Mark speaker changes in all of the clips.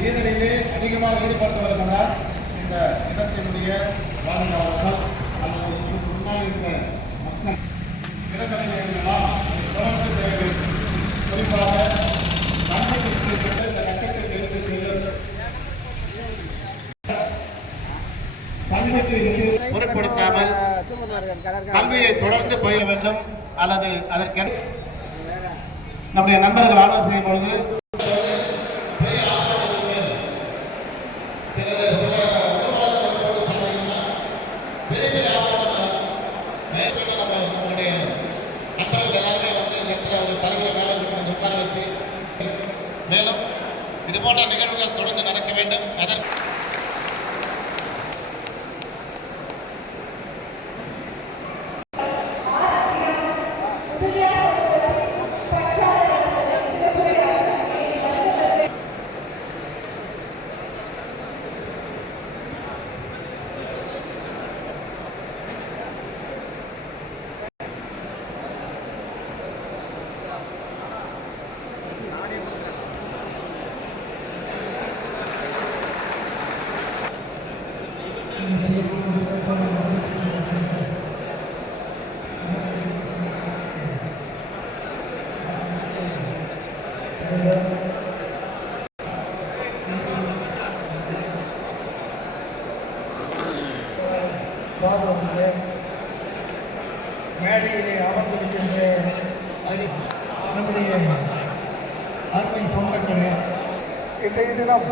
Speaker 1: இதனிலே அதிகமாக ஈடுபட்டு வருகிறார் இந்த இடத்தினுடைய பாதுகாவலர்கள் அல்லது இதுக்கு முன்னால் இருந்த மக்கள் இடங்களில் தொடர்ந்து தேவை குறிப்பாக இந்த கட்டத்தை எடுத்து செல்லும் கல்வியை தொடர்ந்து பயிர வேண்டும். அல்லது அதற்கு நம்முடைய நண்பர்கள் ஆலோசனை பொழுது
Speaker 2: இது போன்ற நிகழ்வுகள் தொடர்ந்து நடக்க வேண்டும். அதற்கு
Speaker 3: மேடையிலே அமர்ந்திருக்கின்ற அறி- நம்முடைய அருமை சொந்தங்களே
Speaker 4: இன்றைய தினம்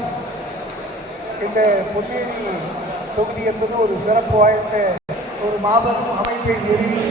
Speaker 4: இந்த பொன்னேரி தொகுதி என்பது ஒரு சிறப்பு வாய்ந்த ஒரு மாபெரும் அமைப்பை நிறுவி